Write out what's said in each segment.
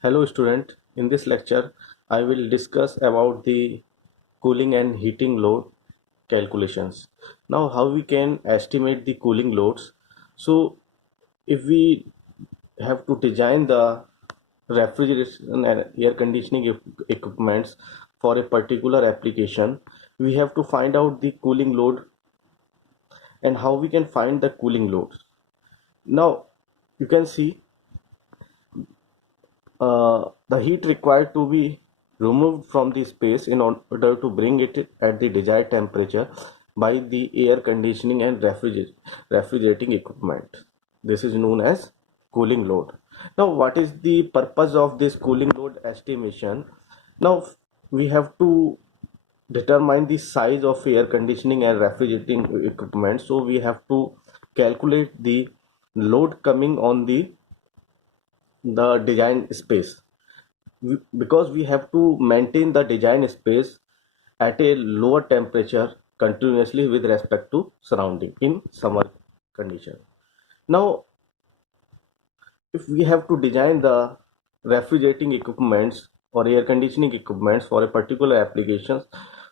Hello student, in this lecture I will discuss about the cooling and heating load calculations. Now how we can estimate the cooling loads. So if we have to design the refrigeration and air conditioning equipments for a particular application, we have to find out the cooling load and how we can find the cooling loads. Now you can see the heat required to be removed from the space in order to bring it at the desired temperature by the air conditioning and refrigerating equipment. This is known as cooling load. Now, what is the purpose of this cooling load estimation? Now, we have to determine the size of air conditioning and refrigerating equipment. So, we have to calculate the load coming on the design space because we have to maintain the design space at a lower temperature continuously with respect to surrounding in summer condition. Now if we have to design the refrigerating equipments or air conditioning equipments for a particular applications,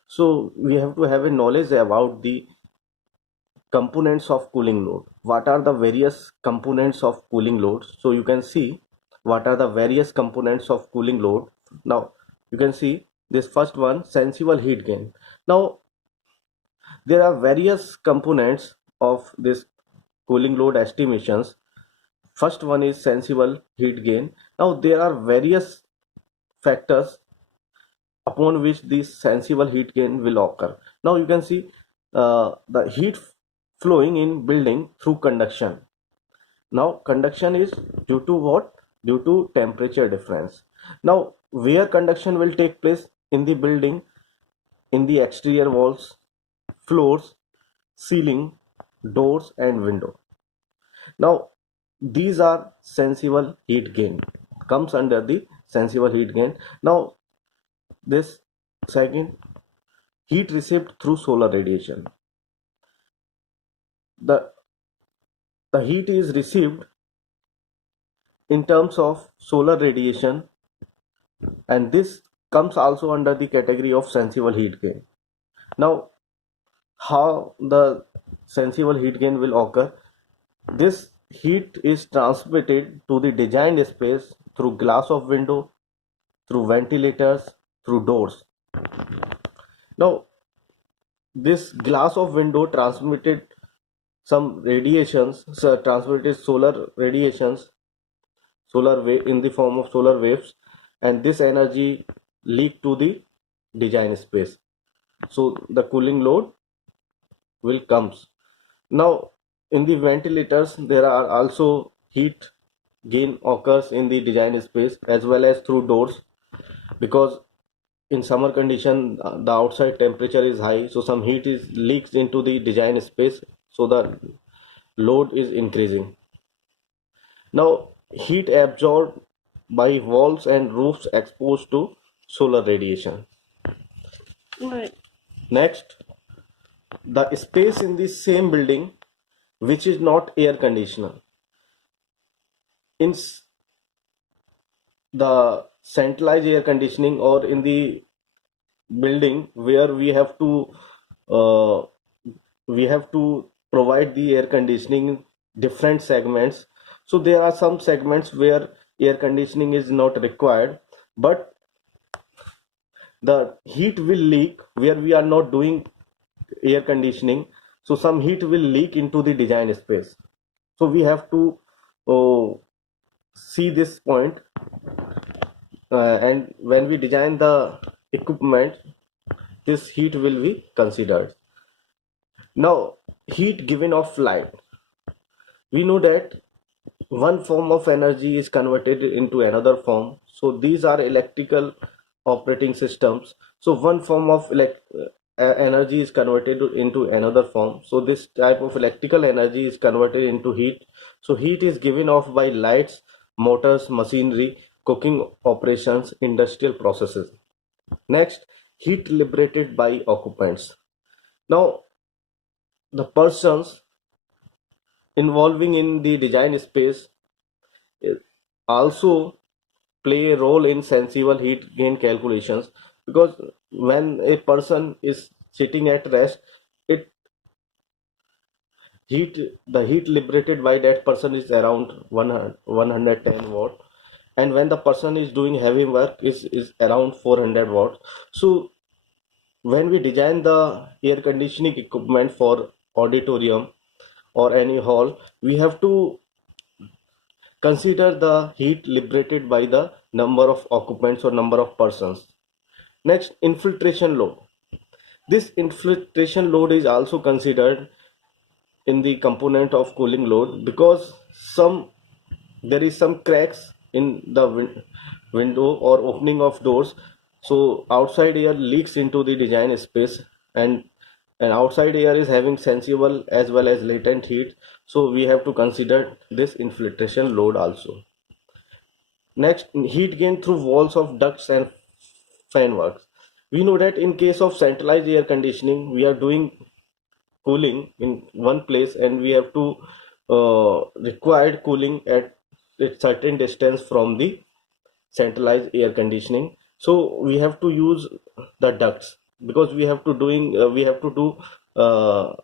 so we have to have a knowledge about the components of cooling load. What are the various components of cooling load? So you can see what are the various components of cooling load. Now you can see this first one, sensible heat gain. Now there are various components of this cooling load estimations. First one is sensible heat gain. Now there are various factors upon which this sensible heat gain will occur. Now you can see the heat flowing in building through conduction. Now conduction is due to what? Due to temperature difference. Now where conduction will take place? In the building, in the exterior walls, floors, ceiling, doors and window. Now these are sensible heat gain, comes under the sensible heat gain. Now this second, heat received through solar radiation. The the heat is received in terms of solar radiation, and this comes also under the category of sensible heat gain. Now how the sensible heat gain will occur? This heat is transmitted to the designed space through glass of window, through ventilators, through doors. Now this glass of window transmitted some radiations, so transmitted solar radiations, solar wave in the form of solar waves, and this energy leak to the design space. So the cooling load will comes. Now in the ventilators there are also heat gain occurs in the design space as well as through doors, because in summer condition the outside temperature is high, so some heat is leaks into the design space, so the load is increasing. Now heat absorbed by walls and roofs exposed to solar radiation. Right. Next, the space in the same building which is not air conditioner. In the centralized air conditioning or in the building where uh, we have to provide the air conditioning in different segments. So there are some segments where air conditioning is not required, but the heat will leak where we are not doing air conditioning, so some heat will leak into the design space. So we have to uh, see this point, and when we design the equipment this heat will be considered. Now heat given off light, we know that one form of energy is converted into another form, so these are electrical operating systems. So one form of energy is converted into another form, so this type of electrical energy is converted into heat. So heat is given off by lights, motors, machinery, cooking operations, industrial processes. Next, heat liberated by occupants. Now the persons involving in the design space also play a role in sensible heat gain calculations, because when a person is sitting at rest, it heat the heat liberated by that person is around 110 watt, and when the person is doing heavy work is around 400 watts. So when we design the air conditioning equipment for auditorium or any hall, we have to consider the heat liberated by the number of occupants or number of persons. Next, infiltration load. This infiltration load is also considered in the component of cooling load, because some there is some cracks in the window or opening of doors, so outside air leaks into the design space, and outside air is having sensible as well as latent heat, so we have to consider this infiltration load also. Next, heat gain through walls of ducts and fan works. We know that in case of centralized air conditioning, we are doing cooling in one place, and we have to required cooling at a certain distance from the centralized air conditioning. So we have to use the ducts, because we have to do uh,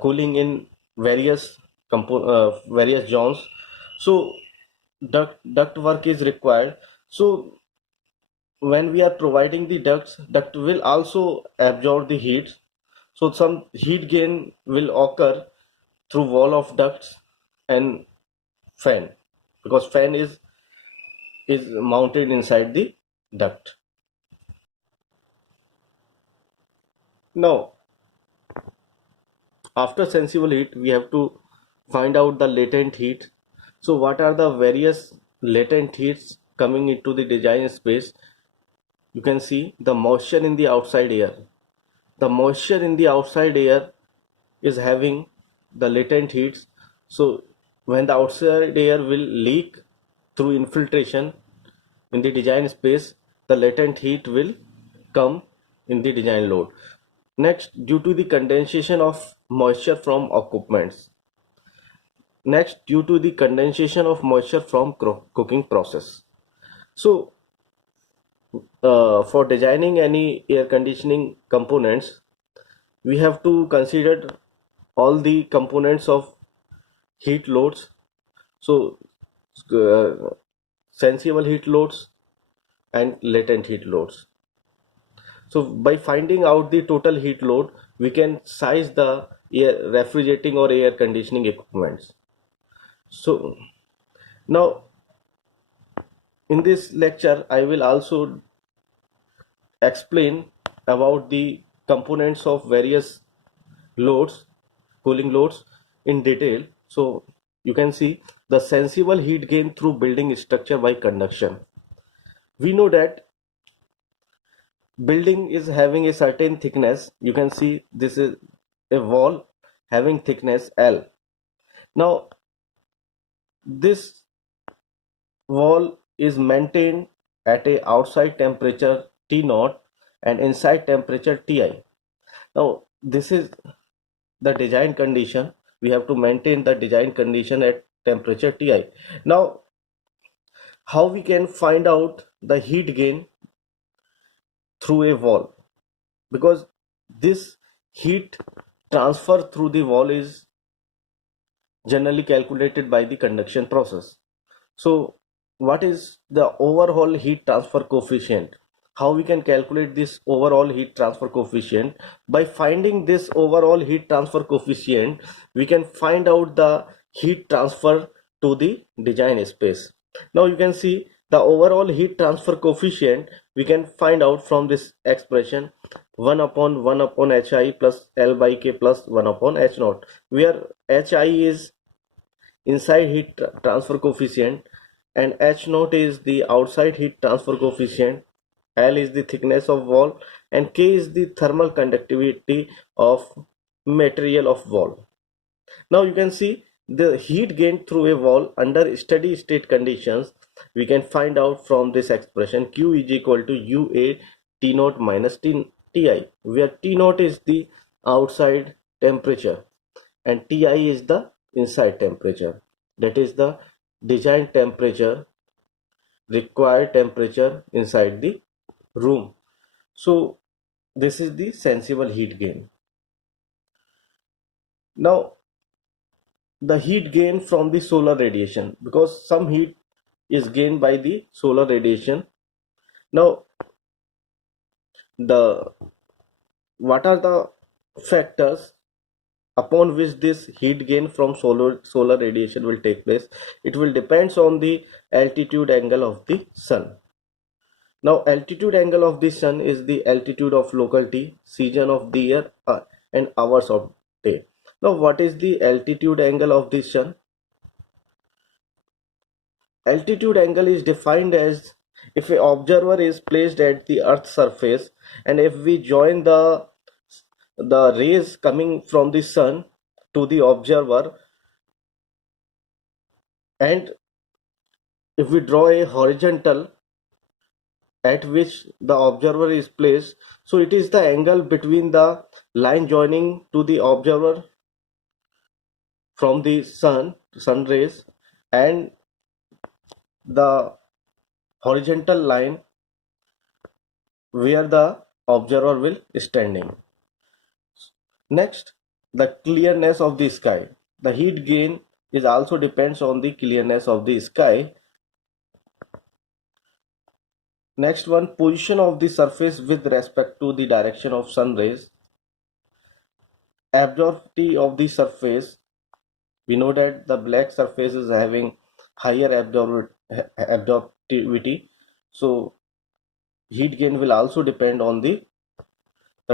cooling in various zones. So duct work is required. So when we are providing the duct will also absorb the heat, so some heat gain will occur through wall of ducts and fan, because fan is mounted inside the duct. Now, after sensible heat, we have to find out the latent heat. So what are the various latent heats coming into the design space? You can see the moisture in the outside air. The moisture in the outside air is having the latent heats. So when the outside air will leak through infiltration in the design space, the latent heat will come in the design load. Next, due to the condensation of moisture from occupants. Next, due to the condensation of moisture from cooking process. So for designing any air conditioning components, we have to consider all the components of heat loads. So sensible heat loads and latent heat loads. So by finding out the total heat load, we can size the air refrigerating or air conditioning equipments. So now in this lecture, I will also explain about the components of various loads, cooling loads in detail. So you can see the sensible heat gain through building structure by conduction. We know that building is having a certain thickness. You can see this is a wall having thickness L. Now this wall is maintained at a outside temperature T naught and inside temperature Ti. Now this is the design condition. We have to maintain the design condition at temperature Ti. Now how we can find out the heat gain through a wall, because this heat transfer through the wall is generally calculated by the conduction process. So what is the overall heat transfer coefficient? How we can calculate this overall heat transfer coefficient? By finding this overall heat transfer coefficient, we can find out the heat transfer to the design space. Now you can see the overall heat transfer coefficient we can find out from this expression, 1 upon hi plus L by K plus 1 upon H naught, where hi is inside heat transfer coefficient and H naught is the outside heat transfer coefficient, L is the thickness of wall, and K is the thermal conductivity of material of wall. Now you can see the heat gained through a wall under steady state conditions we can find out from this expression, Q is equal to UA T naught minus Ti, where T naught is the outside temperature and Ti is the inside temperature, that is the design temperature required temperature inside the room. So this is the sensible heat gain. Now the heat gain from the solar radiation, because some heat is gained by the solar radiation. Now the what are the factors upon which this heat gain from solar radiation will take place? It will depends on the altitude angle of the sun. Now altitude angle of the sun is the altitude of locality, season of the year, and hours of day. Now what is the altitude angle of the sun? Altitude angle is defined as if an observer is placed at the earth's surface, and if we join the rays coming from the sun to the observer, and if we draw a horizontal at which the observer is placed, so it is the angle between the line joining to the observer from the sun rays, and the horizontal line where the observer will standing. Next, the clearness of the sky. The heat gain is also depends on the clearness of the sky. Next one, position of the surface with respect to the direction of sun rays. Absorptivity of the surface. We know that the black surface is having higher absorptivity. So heat gain will also depend on the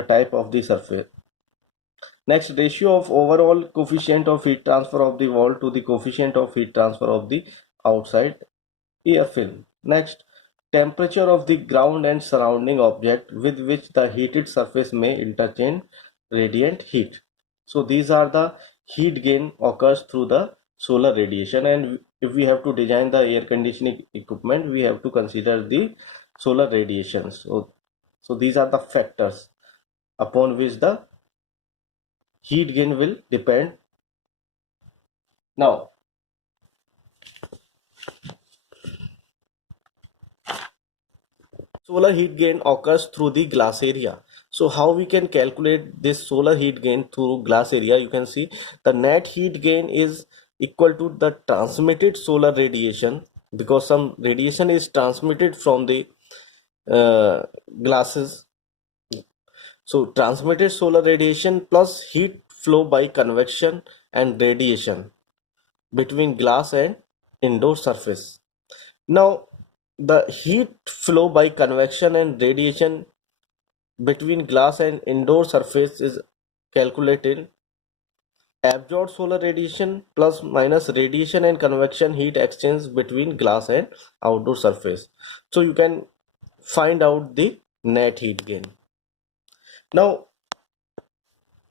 type of the surface. Next, ratio of overall coefficient of heat transfer of the wall to the coefficient of heat transfer of the outside air film. Next, temperature of the ground and surrounding object with which the heated surface may interchange radiant heat. So these are the heat gain occurs through the solar radiation, and if we have to design the air conditioning equipment, we have to consider the solar radiations. So these are the factors upon which the heat gain will depend. Now solar heat gain occurs through the glass area. So how we can calculate this solar heat gain through glass area? You can see the net heat gain is equal to the transmitted solar radiation, because some radiation is transmitted from the uh, glasses. So transmitted solar radiation plus heat flow by convection and radiation between glass and indoor surface. Now the heat flow by convection and radiation between glass and indoor surface is calculated. Absorbed solar radiation plus minus radiation and convection heat exchange between glass and outdoor surface. So you can find out the net heat gain. Now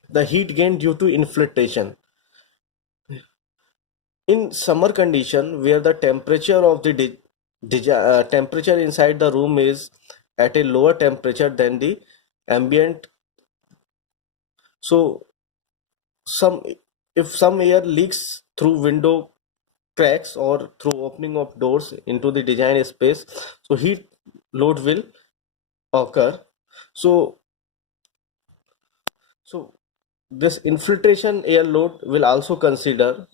the heat gain due to infiltration. In summer condition where the temperature of the temperature inside the room is at a lower temperature than the ambient, so some if some air leaks through window cracks or through opening of doors into the design space, so heat load will occur. So so this infiltration air load will also consider.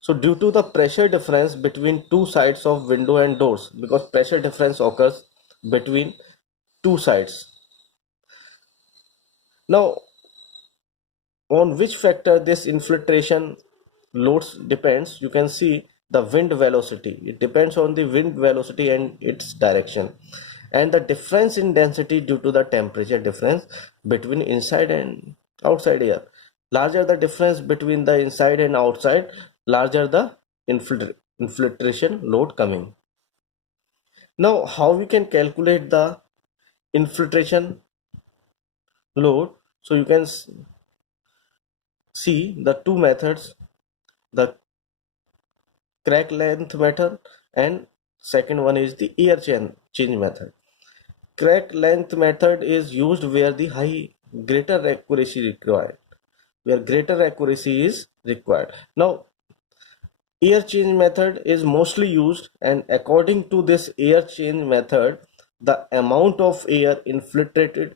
So due to the pressure difference between two sides of window and doors, because pressure difference occurs between two sides. Now on which factor this infiltration loads depends, you can see the wind velocity. It depends on the wind velocity and its direction, and the difference in density due to the temperature difference between inside and outside air. Larger the difference between the inside and outside, larger the infiltration load coming. Now how we can calculate the infiltration load? So you can see the two methods, the crack length method, and second one is the air change method. Crack length method is used where the greater accuracy required, where greater accuracy is required. Now air change method is mostly used, and according to this air change method, the amount of air infiltrated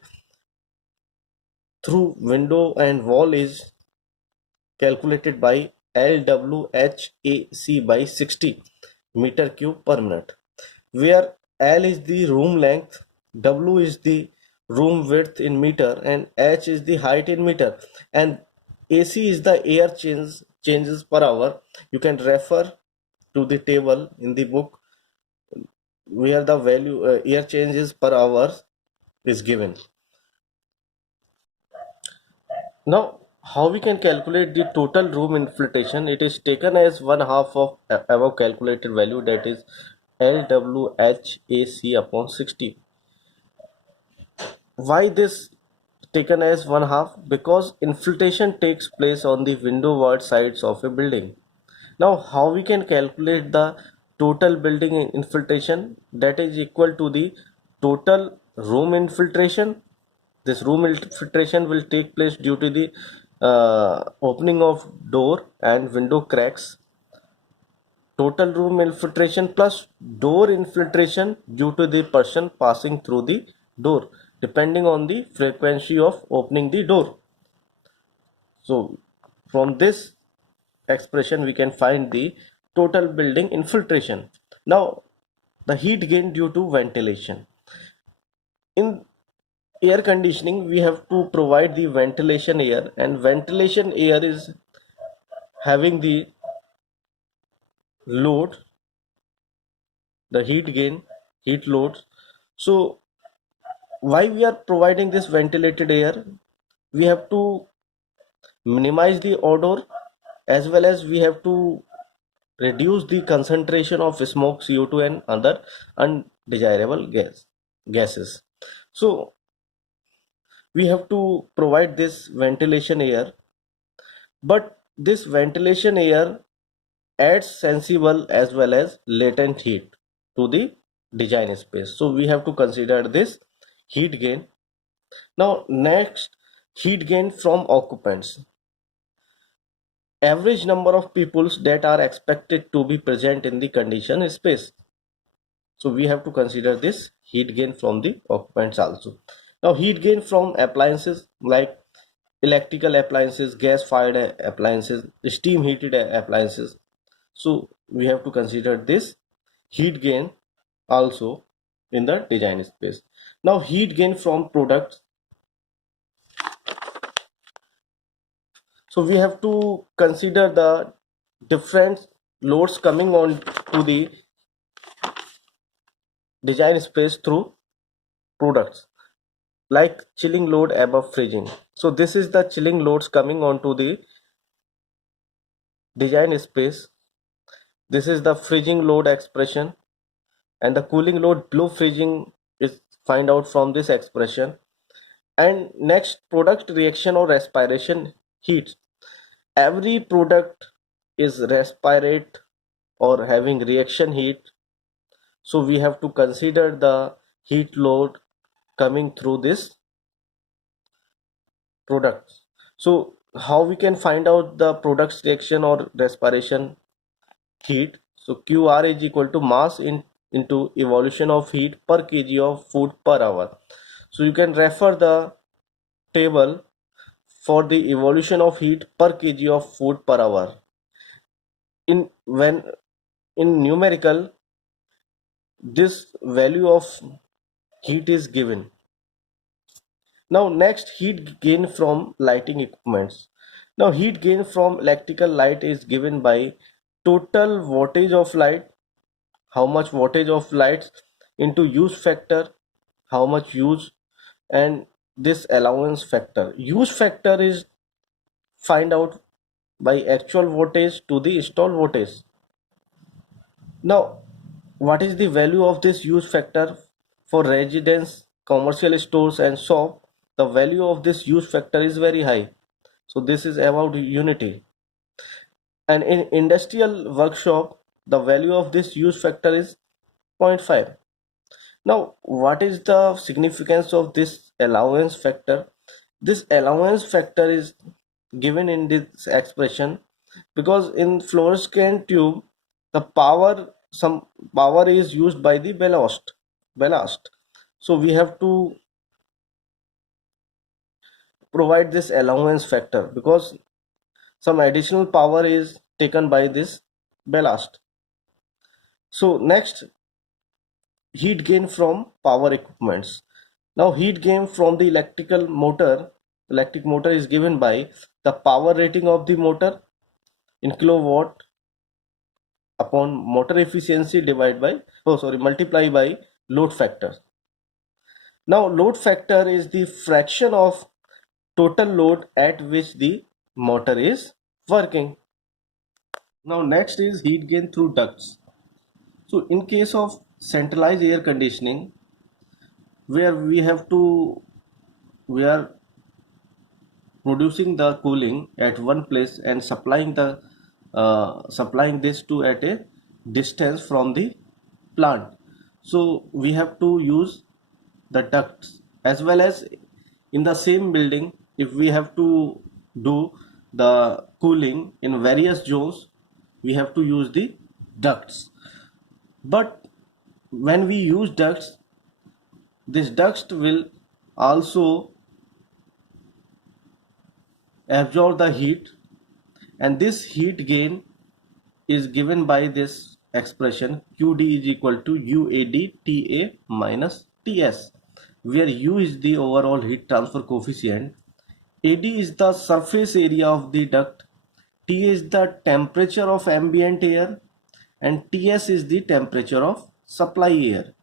through window and wall is calculated by LWHAC by 60 meter cube per minute, where L is the room length, W is the room width in meter, and H is the height in meter, and AC is the air changes per hour. You can refer to the table in the book where the value air changes per hour is given. Now, how we can calculate the total room infiltration? It is taken as one half of above calculated value, that is LWHAC upon 60. Why this taken as one half? Because infiltration takes place on the windowward sides of a building. Now, how we can calculate the total building infiltration? That is equal to the total room infiltration. This room infiltration will take place due to the opening of door and window cracks. Total room infiltration plus door infiltration due to the person passing through the door, depending on the frequency of opening the door. So from this expression we can find the total building infiltration. Now the heat gain due to ventilation. In air conditioning we have to provide the ventilation air, and ventilation air is having the load, the heat gain, heat loads. So why we are providing this ventilated air? We have to minimize the odor, as well as we have to reduce the concentration of smoke, CO2 and other undesirable gases. So we have to provide this ventilation air, but this ventilation air adds sensible as well as latent heat to the design space. So we have to consider this heat gain. Now next, heat gain from occupants. Average number of peoples that are expected to be present in the condition space. So we have to consider this heat gain from the occupants also. Now heat gain from appliances like electrical appliances, gas fired appliances, steam heated appliances. So we have to consider this heat gain also in the design space. Now heat gain from products. So we have to consider the different loads coming on to the design space through products, like chilling load above freezing. So this is the chilling loads coming onto the design space. This is the freezing load expression, and the cooling load below freezing is find out from this expression. And next, product reaction or respiration heat. Every product is respirate or having reaction heat, so we have to consider the heat load coming through this product. So how we can find out the product's reaction or respiration heat? So QR is equal to mass into evolution of heat per kg of food per hour. So you can refer the table for the evolution of heat per kg of food per hour. When in numerical, this value of heat is given. Now next, heat gain from lighting equipments. Now heat gain from electrical light is given by total wattage of light, how much wattage of lights, into use factor, how much use, and this allowance factor. Use factor is find out by actual voltage to the installed voltage. Now what is the value of this use factor for residence, commercial stores and shop? The value of this use factor is very high, so this is about unity. And in industrial workshop, the value of this use factor is 0.5. Now what is the significance of this allowance factor? This allowance factor is given in this expression because in fluorescent tube the some power is used by the ballast. So we have to provide this allowance factor because some additional power is taken by this ballast. So next, heat gain from power equipments. Now heat gain from the electric motor is given by the power rating of the motor in kilowatt upon motor efficiency multiply by load factor. Now load factor is the fraction of total load at which the motor is working. Now next is heat gain through ducts. So in case of centralized air conditioning, where we are producing the cooling at one place and supplying this to at a distance from the plant. So we have to use the ducts, as well as in the same building if we have to do the cooling in various zones, we have to use the ducts. But when we use ducts, this duct will also absorb the heat, and this heat gain is given by this expression QD is equal to UAD TA minus TS, where U is the overall heat transfer coefficient, AD is the surface area of the duct, T is the temperature of ambient air, and TS is the temperature of supply air.